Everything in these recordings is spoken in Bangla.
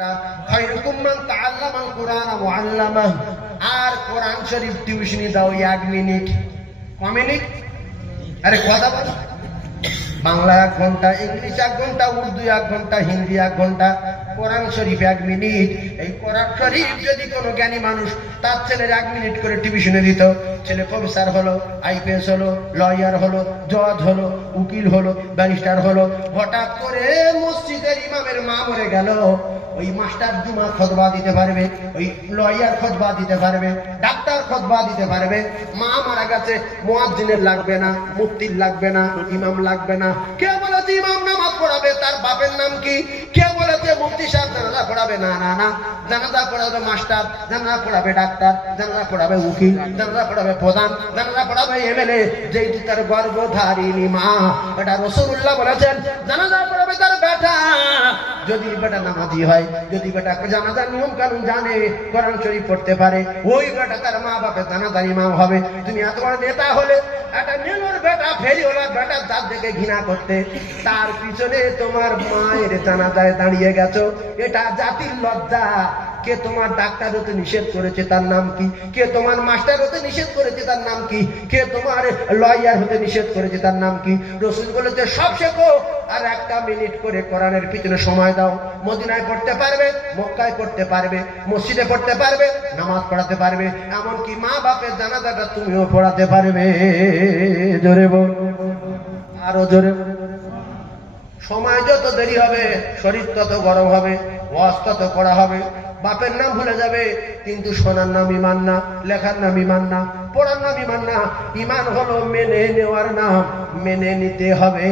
আর কোরআন শরীফ টিউশনি দাও এক মিনিট। ক মিনিট? আরে কথা বল। বাংলা এক ঘণ্টা, ইংলিশ এক ঘণ্টা, উর্দু এক ঘণ্টা, হিন্দি এক ঘণ্টা। কোরআন শরীফ এক মিনিট। এই কোরআন শরীফ যদি কোনো জ্ঞানী মানুষ তার ছেলের এক মিনিট করে টিভিশনে দিত, ছেলে প্রফেসর হলো, আইপিএস হলো, লয়ার হলো, জজ হলো, উকিল হলো, ব্যারিস্টার হলো, হঠাৎ করে মসজিদের ইমামের মা মরে গেল। ওই মাস্টার জুমা খতবা দিতে পারবে, ওই লয়ার খতবা দিতে পারবে, ডাক্তার খতবা দিতে পারবে। মা মারা গেছে, মুয়াজ্জিনের লাগবে না, মুফতির লাগবে না, ইমাম লাগবে না। কে বলেছে ইমাম নামাজ পড়াবে? তার বাপের নাম কি? কে বলেছে মুফতি সাহেব জানাজা পড়াবে না না না। জানাজা পড়াবে মাস্টার জানাজা পড়াবে ডাক্তার জানা পড়াবে উকিল জানাজা পড়াবে প্রধান জানাজা পড়াবে এমএলএ যেটি তার গর্ভধারিণী মা, এটা রসুল্লাহ বলেছেন জানাজা পড়াবে তার বেটা। যদি বেটা নামাজি হয়, যদি বেটা জানাজার নিয়ম কানুন জানে, কোরআন শরীফ পড়তে পারে, ওই বেটা তার মা বাপের জানাজার ইমাম হবে। তুমি এত বড় নেতা হলে, একটা মেনুর বেটা ফেরি হলো বেটা তার দেখে ঘৃণা করতে। তার পিছনে তোমার মায়ের জানাজায় দাঁড়িয়ে গেছো। এটা জাতির লজ্জা। কে তোমার ডাক্তার হতে নিষেধ করেছে তার নাম কি? কে তোমার মাস্টার হতে নিষেধ করেছে তার নাম কি? কে তোমার লয়ার হতে নিষেধ করেছে তার নাম কি? রসুল বলেছে, সব শেখো। আর একটা মিনিট করে কোরআনের পিছনে সময় দাও। মদিনায় পড়তে পারবে, মক্কায় পড়তে পারবে, মসজিদে পড়তে পারবে, নামাজ পড়াতে পারবে। এমনকি মা বাপের জানাজাটা তুমিও পড়াতে পারবে। জোরে বল। আরও জোরে। সময় যত দেরি হবে, শরীর তত গরম হবে, ওয়াজ তত করা হবে। বাপের নাম ভুলে যাবে, কিন্তু সোনার নাম ইমান না, লেখার নাম ইমান না, পড়ার নাম ইমান না, ইমান হলো মেনে নেওয়ার নাম, মেনে নিতে হবে।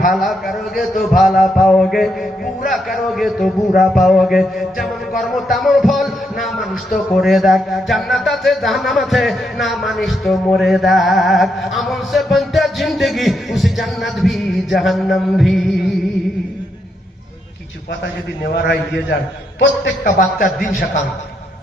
ভালা কারোগে তো ভালা পাওগে, বুড়া কারোগে তো বুড়া পাওগে, যেমন কর্ম তেমন ফল, না মানুষ তো করে দেখ, জান্নাত আছে, জাহান্নাম আছে, না মানুষ তো মরে দেখ। আমল সে বনতা জিন্দগি, উসি জান্নাত ভি, জাহান্নাম ভি। কথা যদি নেওয়ার হয়, দিয়ে যান। প্রত্যেকটা বাচ্চার দিন শেখান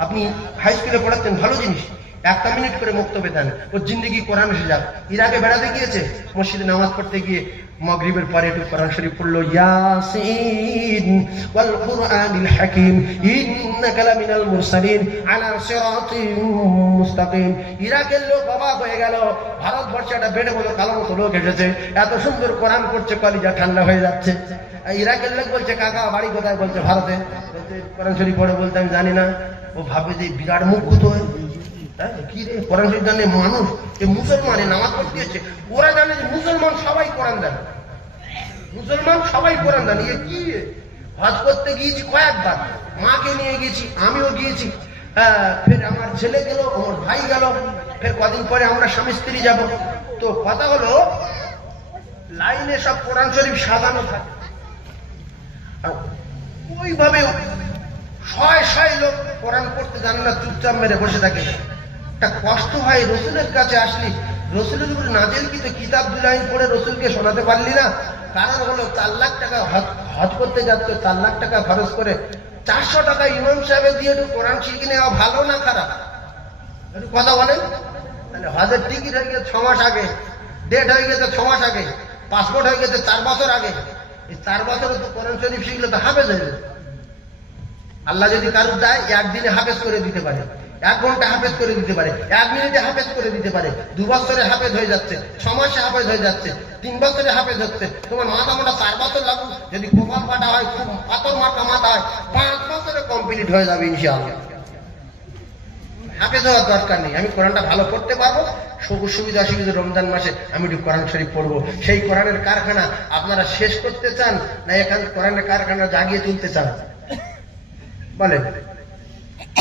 আপনি হাই স্কুলে পড়াচ্ছেন, ভালো জিনিস। একটা মিনিট করে মুক্তবে দেন। ওর জিন্দগি কোরআন এসে যাক। ইরাকে বেড়াতে গিয়েছে, মসজিদে নামাজ পড়তে গিয়ে মগরিবের পরে একটু কোরআন শরীফ পড়ল, ইয়াসিন ওয়াল কুরআনিল হাকিম, ইন্নাকা মুরসালিন, আলা সিরাতিন মুস্তাকিম। ইরাকের লোক অবাক হয়ে গেল। ভারতবর্ষে একটা বেড়ে বলে কালো মতো লোক এসেছে। এত সুন্দর কোরআন করছে কলিজা ঠান্ডা হয়ে যাচ্ছে। ইরাকের লোক বলছে কাকা বাড়ি কোথায়? বলছে ভারতে। বলছে কোরআন শরীফ পড়ে বলতে আমি জানি না। ও ভাবে যে বিরাট মুখ তো হ্যাঁ, মানুষ এ মুসলমানে নামাজ পড়তে হচ্ছে ওরা জানে যে মুসলমান সবাই কোরআন জানে। মুসলমান সবাই কোরআন জানে। এ কি? হজ করতে গিয়েছি কয়েকবার। মাকে নিয়ে গেছি আমিও গিয়েছি। হ্যাঁ, ফের আমার ছেলে গেল আমার ভাই গেল। ফের কদিন পরে আমরা স্বামী স্ত্রী যাব। তো কথা হলো লাইনে সব কোরআন শরীফ সাজানো থাকে। ওইভাবে শয় শয় লোক কোরআন পড়তে জানে না, চুপচাপ মেরে বসে থাকে। একটা কষ্ট হয় রসুলের কাছে আসলি। রসুলের উপরে নাজেল কিন্তু কিতাব দু লাইন পড়ে রসুলকে শোনাতে পারলি না। কারণ হলো চার লাখ টাকা হজ- করতে যাচ্ছে, চার লাখ টাকা খরচ করে চারশো টাকা ইমাম সাহেবের দিয়ে একটু কোরআন শিখে নেওয়া ভালো না খারাপ? একটু কথা বলেন। তাহলে হজের টিকিট হয়ে গেছে ছ মাস আগে ডেট হয়ে গেছে ছ মাস আগে পাসপোর্ট হয়ে গেছে চার বছর আগে। চার বছর কোরআন শরীফ শিখলে তো হাফেজ হয়ে যাবে। আল্লাহ যদি কারুর দেয় একদিনে হাফেজ করে দিতে পারে, এক ঘণ্টা হাফেজ করে দিতে পারে, এক মিনিটে হাফেজ করে দিতে পারে, দু বছরে হাফেজ হয়ে যাচ্ছে, ছ মাসে হাফেজ হয়ে যাচ্ছে, তিন বছরে হাফেজ হচ্ছে, তোমার মাথা মোটা চার বছর লাগুক, যদি কপাল ফাটা হয় পাথর মাথা মাথা হয়, পাঁচ বছরে কমপ্লিট হয়ে যাবে ইনশাআল্লাহ। হাফেজ হওয়ার দরকার নেই। আমি কোরআনটা ভালো করতে পারব সুখ সুবিধা অসুবিধা রমজান মাসে আমি একটু কোরআন শরীফ পড়ব। সেই কোরআনের কারখানা আপনারা শেষ করতে চান না এখানে কোরআনের কারখানা জাগিয়ে তুলতে চান? বলেন,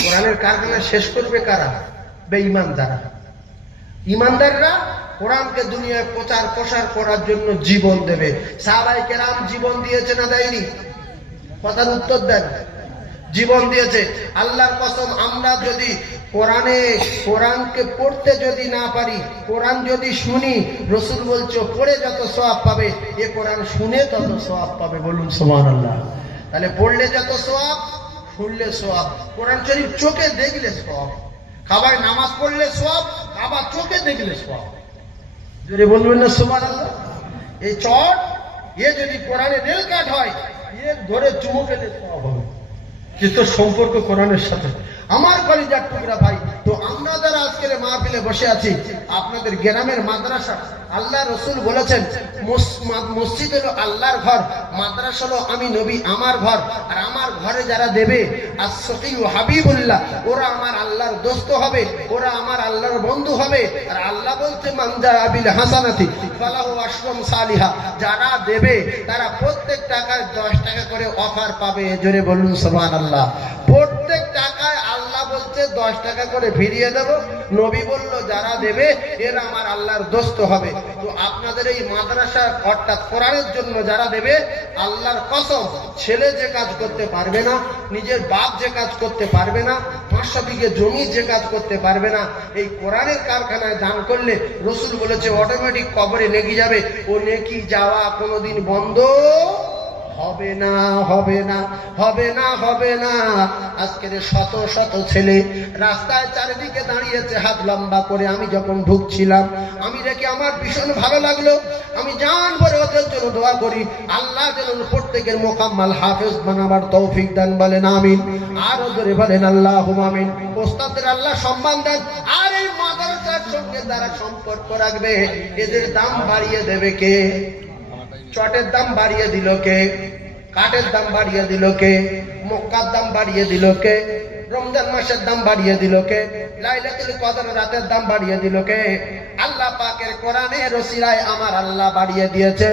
কোরআনের কারখানা শেষ করবে কারা? বেঈমান যারা ইমানদাররা কোরআনকে দুনিয়ায় প্রচার প্রসার করার জন্য জীবন দেবে। সাহাবাই কেরাম জীবন দিয়েছে না দেয়নি? কথার উত্তর দেন। জীবন দিয়েছে। আল্লাহর কসম, আমরা যদি কোরআনে, কোরআনকে পড়তে যদি না পারি, কোরআন যদি শুনি, রসুল বলছো, পড়ে যত সোয়াব পাবে, এ কোরআন শুনে তত সোয়াব পাবে বলুন সোমান আল্লাহ তাহলে পড়লে যত সোয়াব শুনলে সোয়াব কোরআন শরীফ চোখে দেখলে সব খাবার নামাজ পড়লে সব আবার চোখে দেখলে সব যদি বলবেন না সোমান আল্লাহ এই চট, এ যদি কোরআনে রেল কাট হয় এ ধরে চুমুকে সোয়াব হবে। তোর সম্পর্ক কোরআনের সাথে। আমার কলিজার টুকরা ভাই তো আমরা যারা আজকের মাহফিলে বসে আছি, আপনাদের গ্রামের মাদ্রাসা, আল্লাহ রসুল বলেছেন মসজিদ হলো আল্লাহর ঘর, মাদ্রাসা হলো আমি নবী আমার ঘর, আর আমার ঘরে যারা দেবে আর সকিউ হাবিবুল্লাহ, ওরা আমার আল্লাহর দোস্ত হবে, ওরা আমার আল্লাহর বন্ধু হবে, আর আল্লাহ বলছে মানজা আবিল হাসানাতি ফালাহু আশরাম সালিহা, যারা দেবে, তারা প্রত্যেক টাকায় দশ টাকা করে অফার পাবে, জোরে বলুন আল্লাহ প্রত্যেক টাকায় আল্লাহ বলছে, দশ টাকা করে ফিরিয়ে দেব। নবী বলল, যারা দেবে, এরা আমার আল্লাহর দোস্ত হবে। তো আপনাদের এই মাদ্রাসা অর্থাৎ কোরআনের জন্য যারা দেবে, আল্লাহর কসম, ছেলে যে কাজ করতে পারবে না, নিজের বাপ যে কাজ করতে পারবে না, পাঁচশো বিঘে জমি যে কাজ করতে পারবে না, এই কোরআনের কারখানায় দান করলে রসুল বলেছে অটোমেটিক কবরে নেকি যাবে। ও নেকি যাওয়া কোনোদিন বন্ধ হবে না হবে না হবে না হবে না। আজকের শত শত ছেলে রাস্তায় চারিদিকে দাঁড়িয়েছে, হাত লম্বা করে আমি যখন ঢুকছিলাম, আমি দেখি আমার ভীষণ ভালো লাগল। আমি জান করে ওদের জন্য দোয়া করি। আল্লাহ যেন প্রত্যেকের মোকাম্মাল হাফেজ বানাবার তৌফিক দান বলেন, আমিন। আর ওদের বলেন আল্লাহ আমিন। ওস্তাদের আল্লাহ সম্মান দেন। আর এই মাদারসার সঙ্গে যারা সম্পর্ক রাখবে, এদের দাম বাড়িয়ে দেবে কে? চটের দাম বাড়িয়ে দিল কে? কাঠের দাম বাড়িয়ে দিল কে? মক্কার দাম বাড়িয়ে দিল কে? রমজান মাসের দাম বাড়িয়ে দিল কে? লাইলাতুল কদর রাতের দাম বাড়িয়ে দিল কে? আল্লাহ পাকের কোরআনে রসিলায় আমার আল্লাহ বাড়িয়ে দিয়েছে।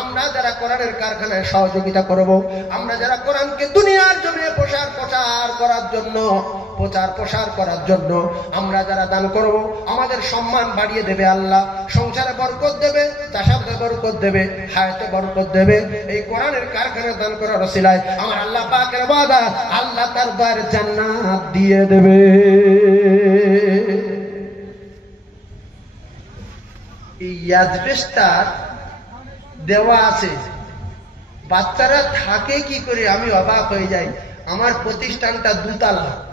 আমরা যারা কোরআনের কারখানায় সহযোগিতা করব, আমরা যারা কোরআনকে দুনিয়ার জন্য প্রসার প্রচার করার জন্য, প্রচার প্রসার করার জন্য আমরা যারা দান করব, আমাদের সম্মান বাড়িয়ে দেবে আল্লাহ। সংসারে বরকত দেবে, চাষাবাদে বরকত দেবে, হায়াতে বরকত দেবে। এই কোরআনের কারখানায় দান করার রসিলায় আমার আল্লাহ পাকের বাদা আল্লাহ তার দ্বার জান্নাত। দিয়ে দেবে। দেওয়া আছে। বাচ্চারা থাকে কি করে আমি অবাক হয়ে যাই। আমার প্রতিষ্ঠানটা দুতলা।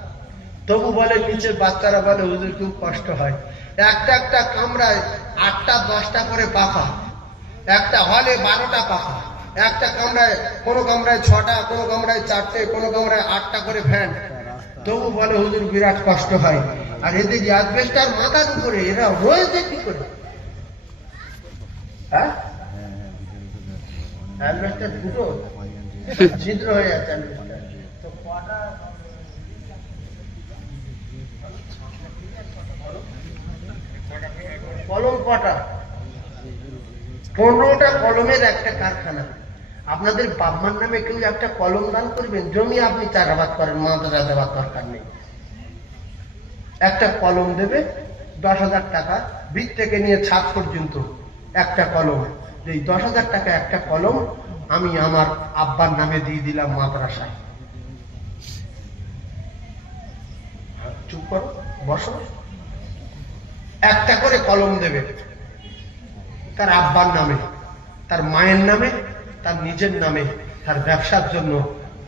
তবু বলে, নিচের বাচ্চারা বলে, হুজুর, খুব কষ্ট হয়। একটা একটা কামরায় আটটা, দশটা করে পাখা। একটা হলে বারোটা পাখা। একটা কামরায়, কোনো কামরায় ছটা, কোনো কামরায় চারটে, কোনো কামরায় আটটা করে ফ্যান। তবু বলে হুজুর বিরাট কষ্ট হয়। আর এদের অ্যাজবেস্টার মাথার উপরে, এরা রয়েছে কি করে? হ্যাঁ? ছিদ্র হয়ে যাচ্ছে কলম কটা? পনেরোটা কলমের একটা কারখানা। আপনাদের বাম্মার নামে কেউ একটা কলম দান করবেন, জমি আপনি চাষাবাদ করেন, মাদ্রাসা দেওয়ার দরকার নেই। একটা কলম দেবে, দশ হাজার টাকা, বীজ থেকে নিয়ে ছাদ পর্যন্ত একটা কলম। এই দশ হাজার টাকা একটা কলম আমি আমার আব্বার নামে দিয়ে দিলাম মাদ্রাসায়। চুপ করো, বসো। একটা করে কলম দেবে, তার আব্বার নামে, তার মায়ের নামে তার নিজের নামে তার ব্যবসার জন্য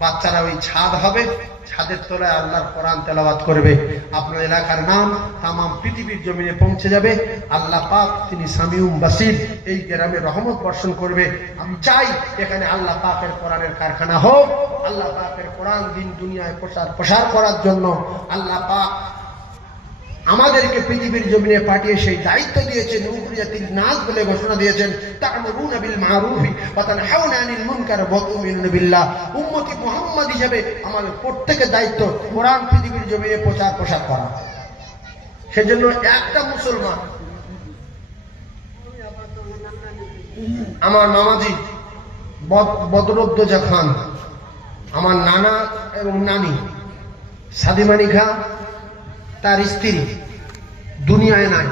বাচ্চারা ওই ছাদ হবে। ছাদের তলায় আল্লাহর কোরআন তেলাওয়াত করবে। আপনার এলাকার নাম তামাম পৃথিবীর জমিনে পৌঁছে যাবে। আল্লাহ পাক তিনি সামিউম বাসির, এই গ্রামে রহমত বর্ষণ করবে। আমি চাই এখানে আল্লাহ পাকের কোরআনের কারখানা হোক। আল্লাহ পাকের কোরআন দিন দুনিয়ায় প্রসার প্রসার করার জন্য আল্লাহ পাক আমাদেরকে পৃথিবীর জমিনে পাঠিয়ে সেই দায়িত্ব দিয়েছেন উমরিয়াতিল নাস বলে ঘোষণা দিয়েছেন, তা'মুরুনা বিল মারুফি ওয়া তানহাউনা আনিল মুনকার ওয়া উম্মতি মুহাম্মদ হিসেবে আমাদের প্রত্যেকের দায়িত্ব কোরআন পৃথিবীর জমিনে প্রচার প্রসার করা। সেজন্য একটা মুসলমান, আমার মামাজি বদ- বদরুদ্দোজা খান, আমার নানা এবং নানি সাদিমানি খান তার স্ত্রী দুনিয়ায় নাই।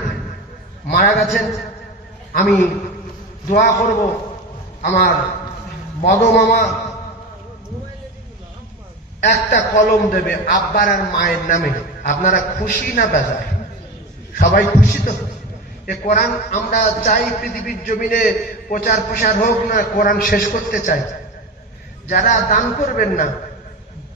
মারা গেছেন। আমি দোয়া করব আমার বদ মামা। একটা কলম দেবে আব্বার আর মায়ের নামে। আপনারা খুশি না বেজায় সবাই খুশি তো? এ কোরআন আমরা চাই পৃথিবীর জমিনে প্রচার প্রসার হোক না, কোরআন শেষ করতে চাই। যারা দান করবেন না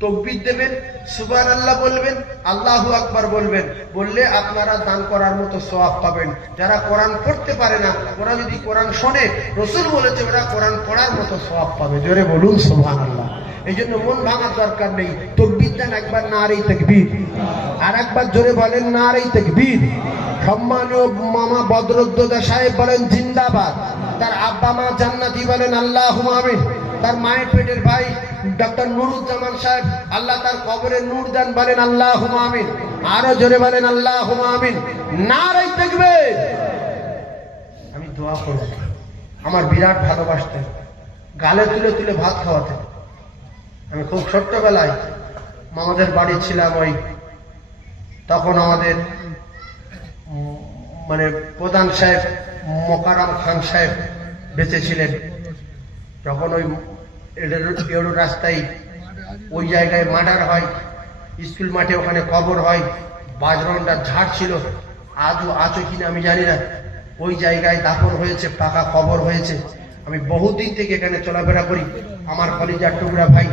তকবির দেবেন সুবান আল্লাহ বলবেন, আল্লাহু আকবার বলবেন। বললে আপনারা দান করার মতো সওয়াব পাবেন। যারা কোরআন পড়তে পারে না, ওরা যদি কোরআন শোনে, রসুল বলেছে ওরা কোরআন পড়ার মতো সওয়াব পাবে। জোরে বলুন সুবহান আল্লাহ এই জন্য মন ভাঙার দরকার নেই। তকবির দেন একবার না আর এই তকবির। আর একবার জোরে বলেন না আর এই তকবির। সম্মানীয় মামা বদরুদ্দোদা সাহেব বলেন, জিন্দাবাদ। তার আব্বা মা জান্নাতি বলেন আল্লাহ আমিন। তার মায়ের পেটের ভাই ডক্টর নুরুজ্জামান সাহেব, আল্লাহ তার কবরে নূর দান বলেন আল্লাহ আমিন। আরও জোরে বলেন আল্লাহ আমিন। না রাই দেখবে আমি দোয়া করব। আমার বিরাট ভালোবাসতেন। গালে তুলে তুলে ভাত খাওয়াতেন। আমি খুব ছোট্টবেলায় মামাদের বাড়ি ছিলাম ওই, তখন আমাদের মানে প্রধান সাহেব মোকারাম খান সাহেব বেঁচে ছিলেন। যখন ওই এডো রাস্তায় ওই জায়গায় মার্ডার হয়, স্কুল মাঠে ওখানে কবর হয় বাজরনটা ঝাড় ছিল, আজও আছো কিনা আমি জানি না। ওই জায়গায় দাফন হয়েছে, পাকা কবর হয়েছে। আমি বহুদিন থেকে এখানে চলাফেরা করি। আমার কলিজার টুকরা ভাই,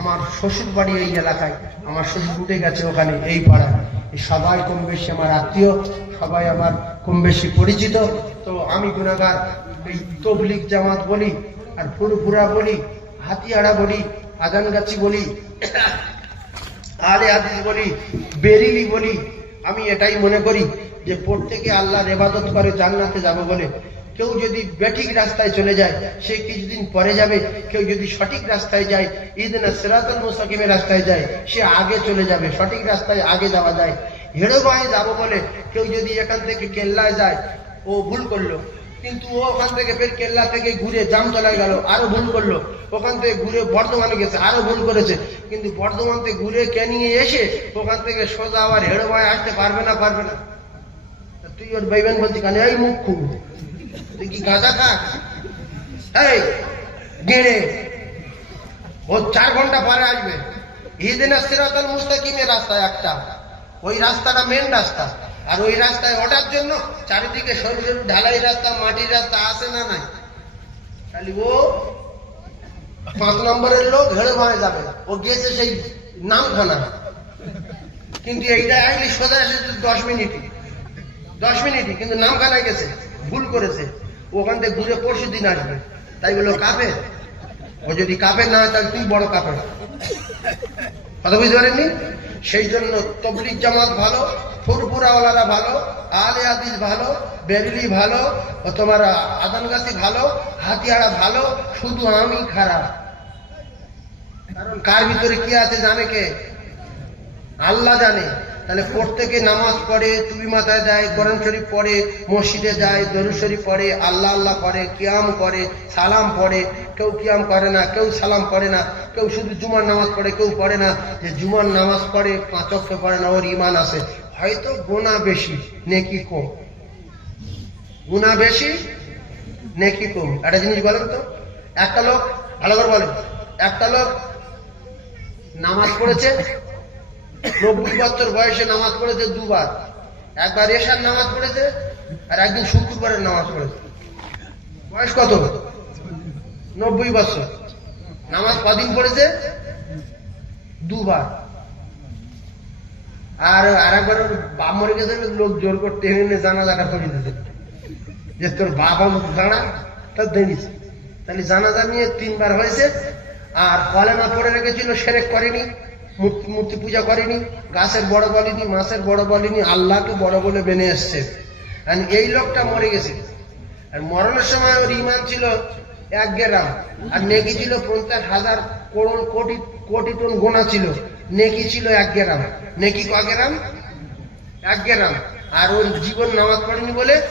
আমার শ্বশুর বাড়ি এই এলাকায়, আমার শ্বশুর উঠে গেছে ওখানে, এই এই সবাই কম বেশি আমার আত্মীয়, সবাই আমার কম বেশি পরিচিত। তো আমি গুণাগার, এই তবলিক জামাত বলি আর ফুরফুরা বলি হাতিয়াড়া বলি আজানগাছি বলি আলে হাদিস বলি, বেরিলি বলি, আমি এটাই মনে করি যে প্রত্যেকে আল্লাহর ইবাদত করে জান্নাতে যাবে বলে। কেউ যদি বেঠিক রাস্তায় চলে যায়, সে কিছুদিন পরে যাবে। কেউ যদি সঠিক রাস্তায় যায়, ইদিনা সিরাতুল মুস্তাকিমের রাস্তায় যায়, সে আগে চলে যাবে, সঠিক রাস্তায় আগে যাওয়া যায়। হেড়ো যাব বলে কেউ যদি এখান থেকে কেল্লায় যায়, ও ভুল করল। কিন্তু ও ওখান থেকে ফের কেল্লা থেকে ঘুরে জামতলায় গেল, আরও ভুল করল। ওখান থেকে ঘুরে বর্ধমানে গেছে, আরও ভুল করেছে। কিন্তু বর্ধমান থেকে ঘুরে ক্যানিংয়ে এসে ওখান থেকে সোজা আবার হেড়ো ভাই আসতে পারবে না পারবে না? তুই ওর বাইবেন বলছি কানে? এই মুখ খুব। তুই কি গাঁজা খা এই ও চার ঘণ্টা পরে আসবে। ইদিনা সিরাতাল মুস্তাকিমের রাস্তা একটা। ওই রাস্তাটা মেন রাস্তা। আর ওই রাস্তায় ওঠার জন্য চারিদিকে সরু সরু ঢালাই রাস্তা, মাটির রাস্তা আসে না নাই? খালি ও পাঁচ নম্বরের লোক হেড়ে ভাড়ে যাবে। ও গেছে সেই নামখানা। কিন্তু এইটা আসলে সোজা এসেছে দশ মিনিটই। দশ মিনিটই, কিন্তু নামখানায় গেছে, ভুল করেছে। ওখান থেকে ঘুরে পরশু দিন আসবে। তাই বলো কাপে? ও যদি কাপে না হয়, তাহলে তুই বড় কাপে কথা বুঝতে পারেননি? সেই জন্য তবলিক জামাত ভালো। ফুরফুরাওয়ালারা ভালো, আলে হাদিস ভালো, বেরুলি ভালো, তোমার আদানগাছি ভালো, হাতিয়ারা ভালো, শুধু আমি খারাপ। কারণ কার ভিতরে কি আছে জানে কে? আল্লাহ জানে। তাহলে প্রত্যেকে নামাজ পড়ে টুপি মাথায় দেয়, কোরআন শরীফ পড়ে, মসজিদে যায়, দরুদ শরীফ পড়ে, আল্লাহ আল্লাহ করে, কিয়াম করে, সালাম পড়ে। কেউ কিয়াম করে না, কেউ সালাম পড়ে না, কেউ শুধু জুমার নামাজ পড়ে, কেউ পড়ে না। যে জুমার নামাজ পড়ে পাঁচককে পড়ে না, ওর ইমান আছে। হয়তো গোনা বেশি, নেকি কম। গুণা বেশি, নেকি কম। একটা জিনিস বলেন তো, একটা লোক, ভালো করে বলেন, একটা লোক নামাজ পড়েছে, নব্বই বছর বয়সে নামাজ পড়েছে দুবার। একবার এশার নামাজ পড়েছে, আর একদিন শুক্রবারের নামাজ পড়েছে। বয়স কত? নব্বই বছর। নামাজ কদিন পড়েছে? দুবার। আর আর একবার ওর বাপ মরে গেছে, লোক জোর করে টেনে এনে জানাজাটা করে দিতে যে তোর বাবা দাঁড়া, তা দাঁড়িয়েছে তাহলে জানাজা নিয়ে তিনবার হয়েছে, আর কলেমা পড়ে রেখেছিল, সেরেক করেনি, মূর্তি মূর্তি পূজা করেনি, গাছের বড় বলেনি, মাছের বড় বলেনি, আল্লাহকে বড় বলে বেনে এসছে। এই লোকটা মরে গেছে। আর মরণের সময় ওর ইমান ছিল এক গ্রাম, আর নেকি ছিল পঞ্চাশ হাজার কোটি কোটি টন গোনা ছিল। নেকি ছিল এক গ্রাম। নেকি ক গ্রাম? এক গ্রাম। আর ওর জীবন নামাজ পড়েনি বলে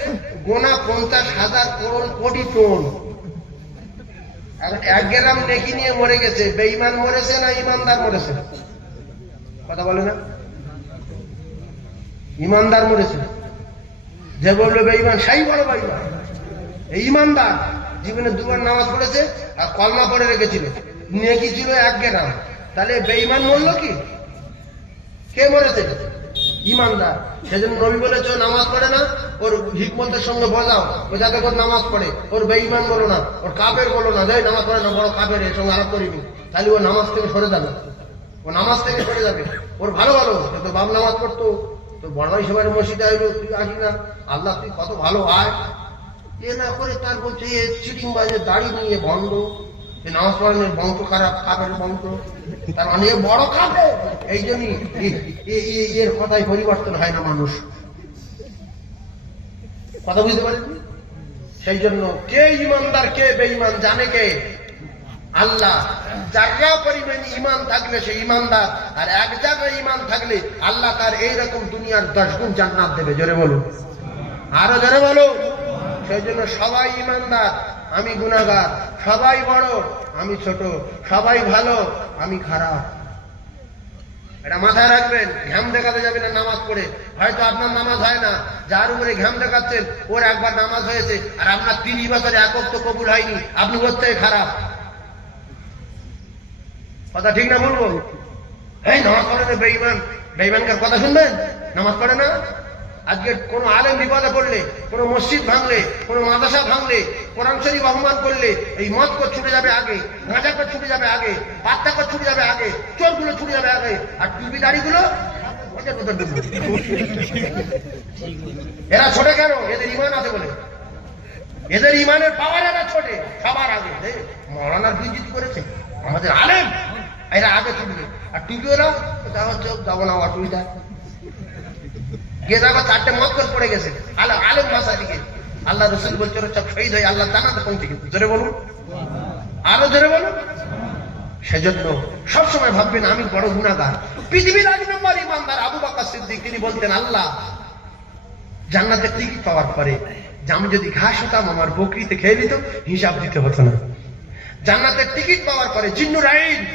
গোনা পঞ্চাশ হাজার করোড় কোটি টোন। আর এক গ্রাম নেকি নিয়ে মরে গেছে। বেঈমান মরেছে না ইমানদার মরেছে? কথা বলে না? ইমানদার মরেছে। যে বলল বেঈমান, সেই বড় বেঈমান। এই ইমানদার। জীবনে দুবার নামাজ পড়েছে আর কলমা পড়ে রেখেছিল। নেকি ছিল এক গ্রাম। তাহলে বেঈমান মরলো কি? কে মরেছে? ইমানদার সেজন্য নবী বলেছ, নামাজ পড়ে না, ওর হিকমতের সঙ্গে বোঝাও। ও যাতে করে নামাজ পড়ে, ওর বেঈমান বলো না, ওর কাপের বলো না। দেয় নামাজ পড়ে না, বড় কাপের এর সঙ্গে আলাপ করিনি। তাহলে ও নামাজ থেকে সরে যাবে। ও নামাজ থেকে সরে যাবে। ওর ভালো ভালো তো বাম নামাজ পড়তো। তো বড়াই সবাই মসজিদে আইলো, তুই আসি না। আল্লাহ, তুই কত ভালো আয়। এ না করে তার বলছে চিটিং বাজে, দাড়ি নিয়ে বন্ধ। পড়ানোর বংশ খারাপ বংশ, তার মানে এ বড় এই জন্যই এর কথায় পরিবর্তন হয় না মানুষ। কথা বুঝতে পারেন? সেই জন্য কে ইমানদার, কে বেঈমান, জানে কে? আল্লাহ। জায়গা পরিমাণ ইমান থাকলে সে ইমানদার, আর এক জায়গায় ইমান থাকলে আল্লাহ তার এইরকম দুনিয়ার দশ গুণ জান্নাত দেবে। জোরে বলুন। আরও জোরে বলো সেই জন্য সবাই ইমানদার। আমি গুনাগার সবাই বড়, আমি ছোট, সবাই ভালো, আমি খারাপ। এটা মাথায় রাখবেন ঘাম দেখাতে যাবেন নামাজ পড়ে। হয়তো আপনার নামাজ হয় না, যার উপরে ঘাম দেখাচ্ছেন, ওর একবার নামাজ হয়েছে, আর আপনার তিরিশ বছরে একত্র কবুল হয়নি, আপনি ওর থেকে খারাপ। কথা ঠিক না বলব এই নামাজ পড়ে বেইমান বেইমানকার কথা শুনবেন? নামাজ পড়ে না? আজকে কোন আলেম বিপদে পড়লে কোন মসজিদ ভাঙলে কোন মাদ্রাসা ভাঙলে কোরআন শরীফ অপমান করলে এই মদ কর ছুটে যাবে আগে গাঁজা কর ছুটে যাবে আগে বাচ্চা কর ছুটে যাবে আগে চোরগুলো ছুটে যাবে আগে আর টুপি দাড়িগুলো? এরা ছোটে কেন? এদের ইমান আছে বলে। এদের ইমানের পাওয়ার এরা ছোটে সবার আগে। দে, মৌলানার বিজিত করেছে আমাদের আলেম এরা আগে ছুটবে। আর ওরা যাওয়া চোখ যাব না টুপিটা গিয়ে দেখো চারটে মত পড়ে গেছে। আল্লাহ আলেম ভাষা দিকে। আল্লাহ রসুল বলছে, ওরা সব শহীদ হয়ে আল্লাহ জানাতে পৌঁছে গেছে। জোরে বলুন। আরও জোরে বলুন। সেজন্য সবসময় ভাববেন, আমি বড় গুণাগার পৃথিবীর এক নম্বর ইমানদার আবু বাক্কা সিদ্দিক, তিনি বলতেন, আল্লাহ জান্নাতের টিকিট পাওয়ার পরে? যে আমি যদি ঘাস হতাম, আমার বকরিতে খেয়ে দিত হিসাব দিতে হতো না। জান্নাতের টিকিট পাওয়ার পরে জিন্নু রাইন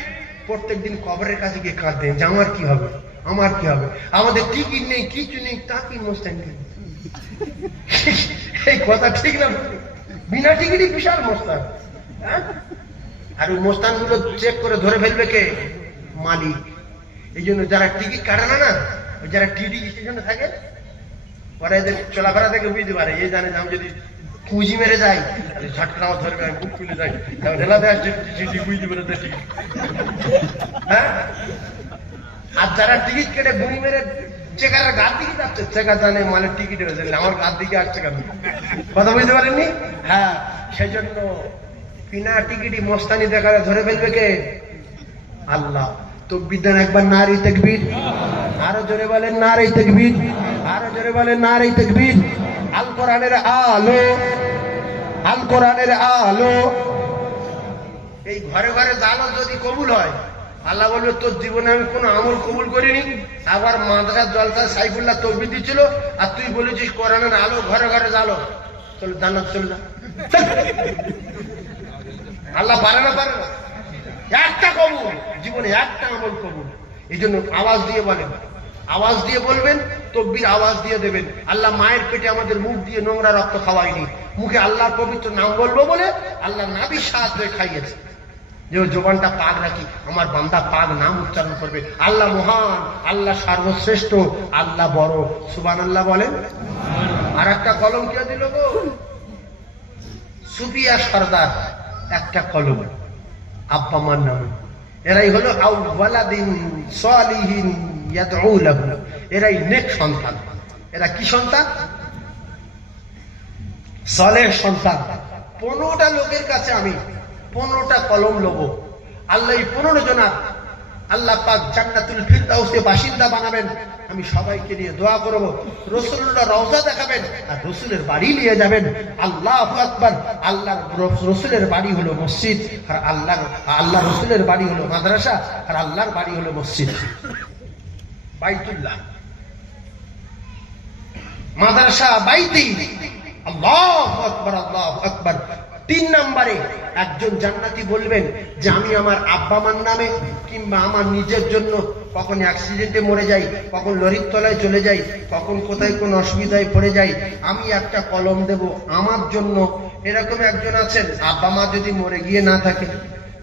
প্রত্যেকদিন কবরের কাছে গিয়ে কাঁদতেন, যে আমার কি হবে? আমার কি হবে? আমাদের টিকিট নেই, কিছু নেই তা কি এই কথা ঠিক না? বিনা টিকিটই বিশাল মোস্তান হ্যাঁ? আর ওই মোস্তানগুলো চেক করে ধরে ফেলবে কে? মালিক। এই জন্য যারা টিকিট কাটে না না যারা টিটি স্টেশনে থাকে, ওরা এদের চলাফেরা থেকে বুঝতে পারে। এই জানে আমি যদি পুঁজি মেরে যাই, তাহলে ঝটকা আমার ধরবে, আমি বুক খুলে যাই। তাহলে বুঝতে পারে হ্যাঁ? আর যারা টিকিট কেটে গুনি মেরে চেকারের গার দিকে যাচ্ছে চেকার জানে মালের টিকিট হয়েছে আমার গার দিকে আসছে কেন? কথা বুঝতে পারেননি? হ্যাঁ সেই জন্য বিনা টিকিটই মস্তানি দেখা ধরে ফেলবে কে? আল্লাহ। তো বিদ্যান একবার নারী তকবীর। আরও জোরে বলেন নারী তকবীর। আরও জোরে বলেন নারী তকবীর। আল কোরআনের আলো, আল কোরআনের আলো। এই ঘরে ঘরে দানো যদি কবুল হয় আল্লাহ বলবে, তোর জীবনে আমি কোনো আমল কবুল করিনি। আবার মাদ্রাসার জলসা সাইফুল্লাহ তকবি দিচ্ছিল আর তুই বলেছিস, কোরআনের আলো ঘরে ঘরে জালো চলো, জান্নাত চলে চল। আল্লাহ পারে না পারে না। একটা কবুল, জীবনে একটা আমল কবুল। এই জন্য আওয়াজ দিয়ে বলেন। আওয়াজ দিয়ে বলবেন, তকবির আওয়াজ দিয়ে দেবেন। আল্লাহ মায়ের পেটে আমাদের মুখ দিয়ে নোংরা রক্ত খাওয়ায়নি। মুখে আল্লাহর পবিত্র নাম বলব বলে আল্লাহ নাবির সাহায্যে খাইয়েছে। যে জবানটা পাক রাখি, আমার বান্দা পাক নাম উচ্চারণ করবে। আল্লাহ মহান, আল্লাহ সর্বশ্রেষ্ঠ, আল্লাহ বড়। সুবান আল্লাহ বলেন। আর একটা কলম কে দিল গো? সুফিয়া সর্দার, একটা কলম। আব্বা মার নামে। এরাই হলো এরাই নেক সন্তান। এরা কি সন্তান? সলেহ সন্তান। পনেরোটা লোকের কাছে আমি পনেরোটা কলম লব। আল্লাহ এই পনেরো জনা আল্লাহ পাক জান্নাতুল ফিরদাউসে বাসিন্দা বানাবেন। আমি সবাইকে নিয়ে দোয়া করব। রসুল্লাহ রওজা দেখাবেন আর রসুলের বাড়ি নিয়ে যাবেন। আল্লাহ আকবার। আল্লাহ রসুলের বাড়ি হলো মসজিদ আর আল্লাহ আল্লাহ রসুলের বাড়ি হলো মাদ্রাসা আর আল্লাহর বাড়ি হলো মসজিদ। বাইতুল্লাহ। মাদ্রাসা বাইতি আল্লাহ আকবার আল্লাহ আকবার। তিন নম্বরে একজন জান্নাতি বলবেন যে, আমি আমার আব্বা মার নামে কিংবা আমার নিজের জন্য কখন অ্যাক্সিডেন্টে মরে যাই, কখন লরির তলায় চলে যাই, কখন কোথায় কোন অসুবিধায় পড়ে যাই, আমি একটা কলম দেব, আমার জন্য? এরকম একজন আছেন। আব্বা মা যদি মরে গিয়ে না থাকে,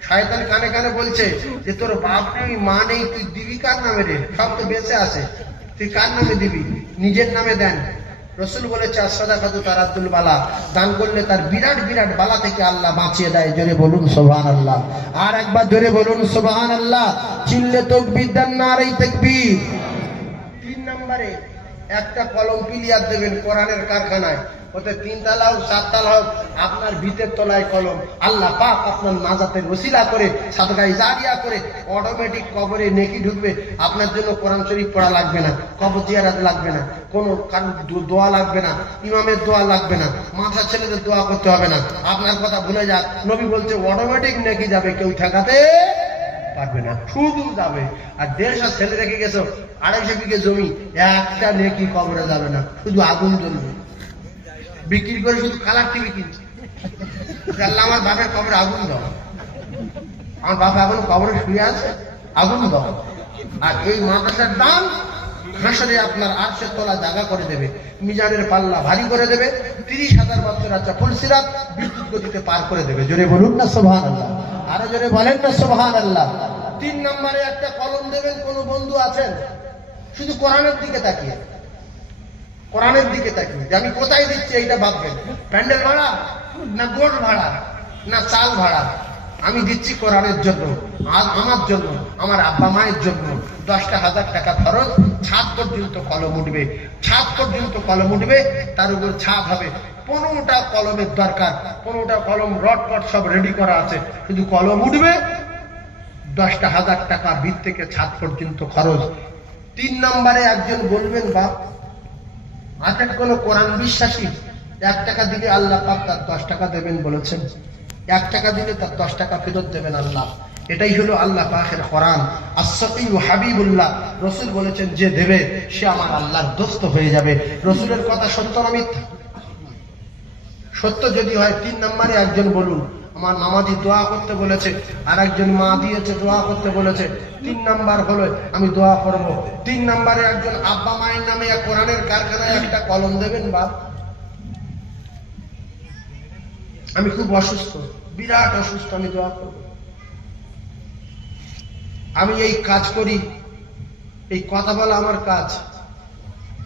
শয়তান কানে কানে বলছে যে, তোর বাপ নেই, মা নেই, তুই দিবি কার নামে রে? সব তো বেঁচে আছে। তুই কার নামে দিবি? নিজের নামে দেন। রসুল বলেছে আসাদা খাদু তার আব্দুল বালা। দান করলে তার বিরাট বিরাট বালা থেকে আল্লাহ বাঁচিয়ে দেয়। জোরে বলুন সোভান আল্লাহ আর একবার জোরে বলুন সোভান আল্লাহ চিনলে তকবির, দেন না আর এই তকবির। তিন নম্বরে একটা কলম পিলিয়ার দেবেন কোরআনের কারখানায়। ওতে তিন তালা হোক সাত তালা হোক, আপনার ভিতের তলায় কলম। আল্লাহ পাক আপনার নাজাতের ওসিলা করে সাদগাই জারিয়া করে অটোমেটিক কবরে নেকি ঢুকবে। আপনার জন্য কোরআন শরীফ পড়া লাগবে না, কবর জিয়ারাত লাগবে না। কোনো দোয়া লাগবে না, ইমামের দোয়া লাগবে না, মাথা ছেলেদের দোয়া করতে হবে না। আপনার কথা ভুলে যাক, নবী বলছে অটোমেটিক নেকি যাবে, কেউ ঠেকাতে পারবে না, শুধু যাবে। আর দেড়শো ছেলে রেখে গেছো, আড়াইশো বিঘে জমি, একটা নেকি কবরে যাবে না, শুধু আগুন জ্বলবে। বিক্রি করে শুধু কালার টিভি কিনছে। আল্লাহ, আমার বাপের কবরে আগুন দাও। আমার বাপ এখন কবরে শুয়ে আছে, আগুন দাও। আর এই মাদ্রাসার দাম হাসরে আপনার আটশের তলা জায়গা করে দেবে, মিজানের পাল্লা ভারী করে দেবে, তিরিশ হাজার বছর আচ্ছা ফুলসিরাত বিদ্যুৎ গতিতে পার করে দেবে। জোরে বলুন না সোভান আল্লাহ আরও জোরে বলেন না সোভান আল্লাহ তিন নম্বরে একটা কলম দেবেন, কোন বন্ধু আছেন? শুধু কোরআনের দিকে তাকিয়ে। কোরআনের দিকে তাকিয়ে। যে আমি কোথায় দিচ্ছি এইটা ভাববেন। প্যান্ডেল ভাড়া না গোট ভাড়া না চাল ভাড়া? আমি দিচ্ছি কোরআনের জন্য আমার জন্য, আমার আব্বা মায়ের জন্য। দশটা হাজার টাকা খরচ, ছাদ পর্যন্ত কলম উঠবে। ছাদ পর্যন্ত কলম উঠবে, তার উপর ছাদ হবে। পনেরোটা কলমের দরকার, পনেরোটা কলম রড টট সব রেডি করা আছে। শুধু কলম উঠবে, দশটা হাজার টাকা ভিত থেকে ছাদ পর্যন্ত খরচ। তিন নম্বরে একজন বলবেন, বাপ আছেন কোন কোরআন বিশ্বাসী? এক টাকা দিলে আল্লাহ পাক তার দশ টাকা দেবেন বলেছেন। এক টাকা দিলে তার দশ টাকা ফেরত দেবেন আল্লাহ। এটাই হলো আল্লাহ পাকের কোরআন। আসকি হাবিবুল্লাহ, রসুল বলেছেন, যে দেবে, সে আমার আল্লাহর দোস্ত হয়ে যাবে। রসুলের কথা সত্য না মিথ্যা? সত্য যদি হয়, তিন নম্বরে একজন বলুন, আমার মামাজি দোয়া করতে বলেছে। আর একজন মা দিয়েছে, দোয়া করতে বলেছে। তিন নাম্বার হলো, আমি দোয়া করব। তিন নাম্বারে একজন, আব্বা মায়ের নামে এক কোরআনের কারখানায় একটা কলম দেবেন বা আমি খুব অসুস্থ। বিরাট অসুস্থ, আমি দোয়া করব। আমি এই কাজ করি, এই কথা বলা আমার কাজ।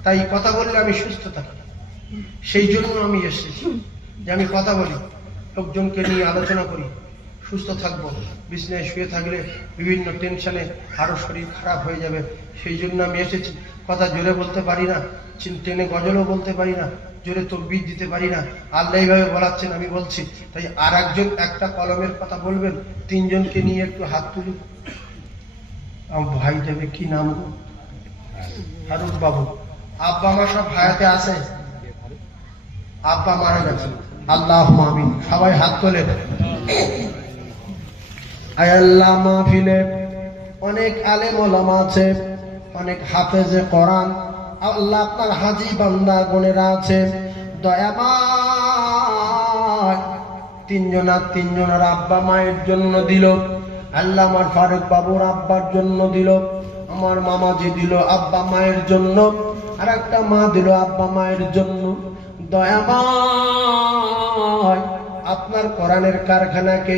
তাই কথা বললে আমি সুস্থ থাকি। সেই জন্য আমি এসেছি যে আমি কথা বলি, লোকজনকে নিয়ে আলোচনা করি, সুস্থ থাকব, বিছনায় শুয়ে থাকলে বিভিন্ন টেনশনে আরও শরীর খারাপ হয়ে যাবে। সেই জন্য আমি এসেছি। কথা জোরে বলতে পারি না। টেনে গজলও বলতে পারি না, জোরে তকবির দিতে পারি না। আল্লাহ এইভাবে বলাচ্ছেন, আমি বলছি। তাই আর একজন একটা কলমের কথা বলবেন, তিনজনকে নিয়ে একটু হাত তুলি আমার ভাই দেবে কি নাম গো? ফারুক বাবু। আব্বা মা সব হায়াতে আছে? আব্বা মারা গেছে। আল্লাহ মামিন সবাই হাত তোলে আল্লাহ মাহফিলে অনেক আলেম ওলামা আছে, অনেক হাফেজে কোরআন। আল্লাহ আপনার হাজি বান্দা গণেরা আছে দয়াময় তিনজনার তিনজনের আব্বা মায়ের জন্য দিল আল্লাহ আমার ফারুক বাবুর আব্বার জন্য দিল, আমার মামাজি দিল আব্বা মায়ের জন্য আর একটা মা দিল আব্বা মায়ের জন্য। দয়াময়, আপনার কোরআনের কারখানাকে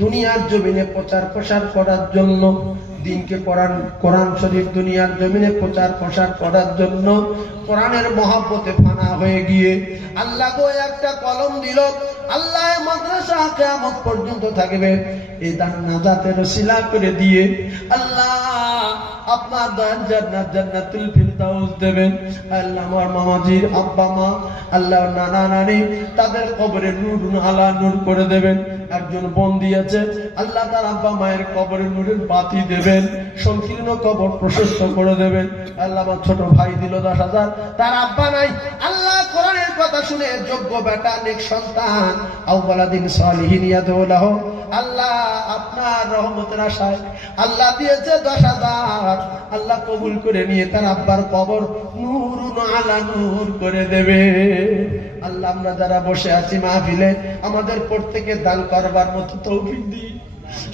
দুনিয়ার জমিনে প্রচার প্রসার করার জন্য, দিনকে কোরআন কোরআন শরীফ দুনিয়ার জমিনে প্রচার প্রসার করার জন্য কোরআনের মহাব্বতে ফানা হয়ে গিয়ে, আল্লাহ গো একটা কলম দিল, আল্লাহ এ মাদ্রাসা কেমন পর্যন্ত থাকবে। এই দান নাজাতের শিলা করে দিয়ে আল্লাহ আপনার দয়ার জান্নাত জান্নাতুল ফিরদাউস দেবেন। আল্লাহ আমার মামাজির আব্বা মা আল্লাহ নানা নানি তাদের কবরে নূর আলা নূর করে দেবেন। একজন বন্দি আছে। আল্লাহ তার আব্বা মায়ের কবরে নূরের বাতি দেবেন, সংকীর্ণ কবর প্রশস্ত করে দেবেন। আল্লাহ আমার ছোট ভাই দিল দশ হাজার। তার আব্বা নাই। আল্লাহ কোরআনের কথা শুনে যোগ্য বেটা, নেক সন্তান। আউবালা দিন সালিহিনিয়া দৌলাহ আল্লাহ আপনার রহমতের আশায় আল্লাহ দিয়েছে দশ হাজার। আল্লাহ কবুল করে নিয়ে তার আব্বার কবর নূর আলা নূর করে দেবে। আল্লাহ আমরা যারা বসে আছি মাহফিলে আমাদের প্রত্যেকে দান করবার মতো তৌফিক দিই।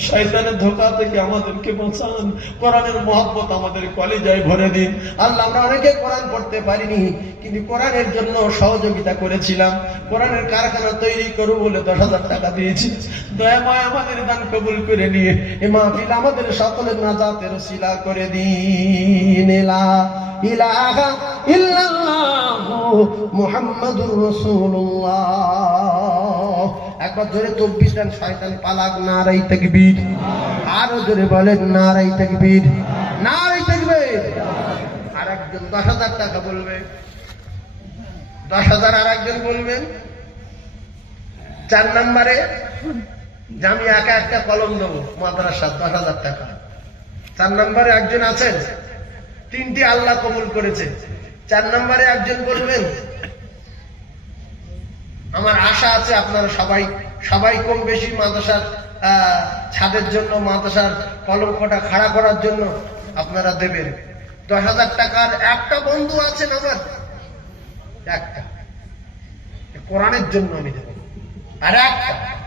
শয়তানের ধোকা থেকে আমাদেরকে বাঁচান। কোরআনের মহব্বত আমাদের কলেজায় ভরে দিন। আল্লাহ, আমরা অনেকে কোরআন পড়তে পারিনি, কিন্তু কোরআনের জন্য সহযোগিতা করেছিলাম। কোরআনের কারখানা তৈরি বলে দশ হাজার টাকা দিয়েছি। আমাদের দান কবুল করে নিয়ে এ মাহফিল আমাদের সকলের নাজাতের শিলা করে দিন। ইলা ইলাহা ইল্লাল্লাহু মুহাম্মাদুর রাসূলুল্লাহ। একবার দেন শয়তান পালাক, নারাই তাকবীর। আরও জোরে বলেন, নারাই তাকবীর। নারাই একজন দশ হাজার টাকা বলবে। দশ হাজার আর একজন বলবেন চার নম্বরে আমি একা একটা কলম নেব মাদ্রাসা দশ হাজার টাকা। চার নম্বরে একজন আছেন, তিনটি আল্লাহ কবুল করেছে। চার নম্বরে একজন বলবেন আমার আশা আছে আপনারা সবাই সবাই কম বেশি মাদ্রাসার ছাদের জন্য, মাদ্রাসার কলঙ্কটা খাড়া করার জন্য আপনারা দেবেন। দশ হাজার টাকার একটা বন্ধু আছেন আমার একটা। কোরআনের জন্য আমি দেব। আর একটা।